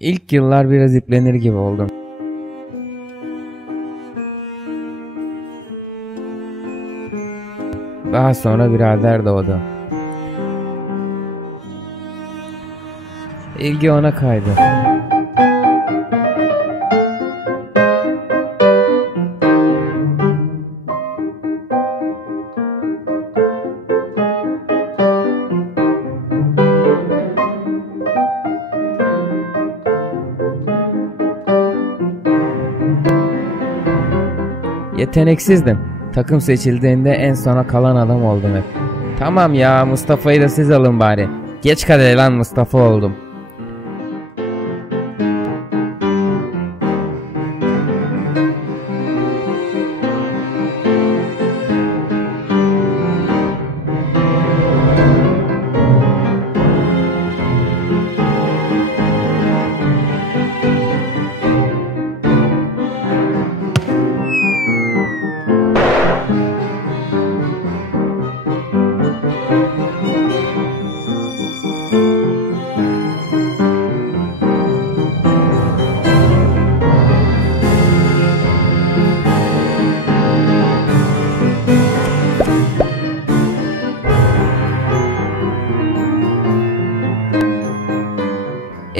İlk yıllar biraz iplenir gibi oldum. Daha sonra birader doğdu. İlgi ona kaydı. Yeteneksizdim. Takım seçildiğinde en sona kalan adam oldum hep. Tamam ya Mustafa'yı da siz alın bari. Geç kadar lan Mustafa oldum.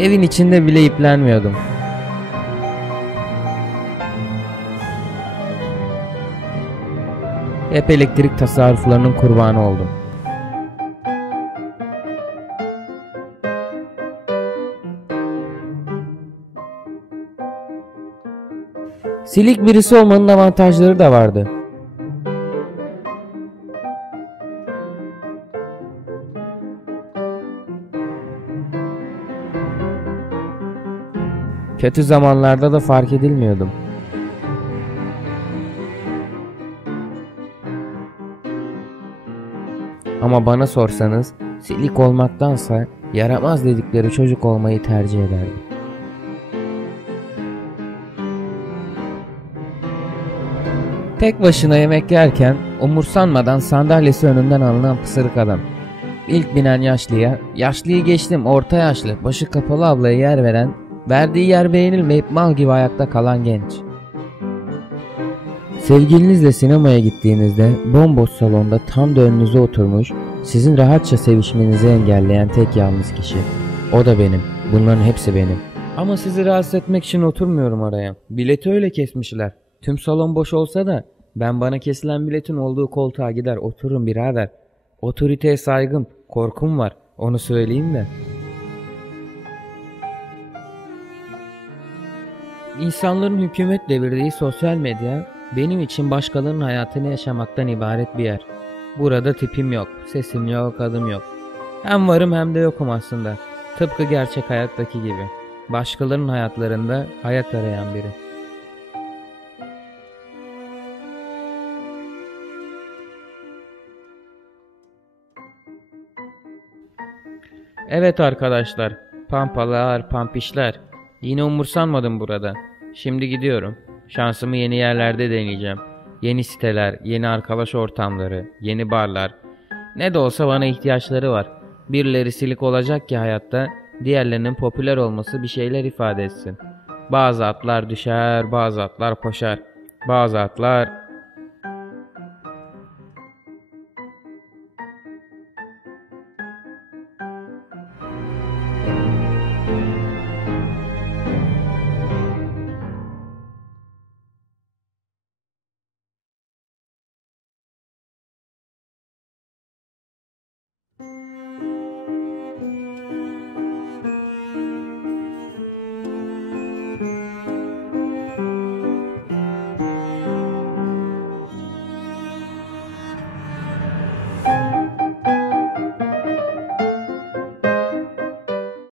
Evin içinde bile iplenmiyordum. Hep elektrik tasarruflarının kurbanı oldum. Silik birisi olmanın avantajları da vardı. Kötü zamanlarda da fark edilmiyordum. Ama bana sorsanız silik olmaktansa yaramaz dedikleri çocuk olmayı tercih ederdim. Tek başına yemek yerken umursanmadan sandalyesi önünden alınan pısırık adam. İlk binen yaşlıya, yaşlıyı geçtim orta yaşlı, başı kapalı ablaya yer veren, verdiği yer beğenilmeyip mal gibi ayakta kalan genç. Sevgilinizle sinemaya gittiğinizde bomboş salonda tam da önünüze oturmuş, sizin rahatça sevişmenizi engelleyen tek yalnız kişi. O da benim. Bunların hepsi benim. Ama sizi rahatsız etmek için oturmuyorum oraya. Bileti öyle kesmişler. Tüm salon boş olsa da ben bana kesilen biletin olduğu koltuğa gider otururum birader. Otoriteye saygım, korkum var. Onu söyleyeyim de. İnsanların hükümet devirdiği sosyal medya benim için başkalarının hayatını yaşamaktan ibaret bir yer. Burada tipim yok, sesim yok, adım yok. Hem varım hem de yokum aslında. Tıpkı gerçek hayattaki gibi. Başkalarının hayatlarında hayat arayan biri. Evet arkadaşlar, pampalar, pampişler. Yine umursanmadım burada. Şimdi gidiyorum. Şansımı yeni yerlerde deneyeceğim. Yeni siteler, yeni arkadaş ortamları, yeni barlar. Ne de olsa bana ihtiyaçları var. Birileri silik olacak ki hayatta, diğerlerinin popüler olması bir şeyler ifade etsin. Bazı atlar düşer, bazı atlar koşar. Bazı atlar